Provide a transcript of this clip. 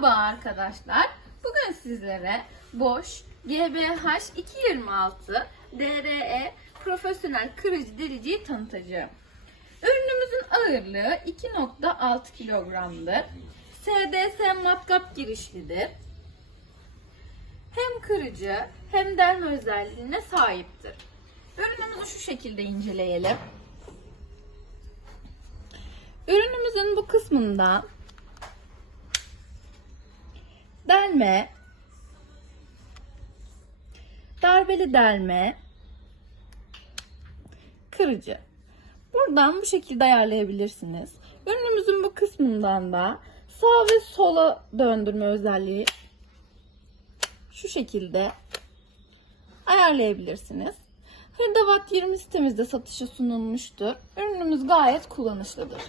Merhaba arkadaşlar. Bugün sizlere Bosch GBH 226 DRE profesyonel kırıcı deliciyi tanıtacağım. Ürünümüzün ağırlığı 2.6 kilogramdır. SDS matkap girişlidir. Hem kırıcı hem delme özelliğine sahiptir. Ürünümüzü şu şekilde inceleyelim. Ürünümüzün bu kısmında delme, darbeli delme, kırıcı. Buradan bu şekilde ayarlayabilirsiniz. Ürünümüzün bu kısmından da sağ ve sola döndürme özelliği şu şekilde ayarlayabilirsiniz. Hırdavat 20 sitemizde satışa sunulmuştur. Ürünümüz gayet kullanışlıdır.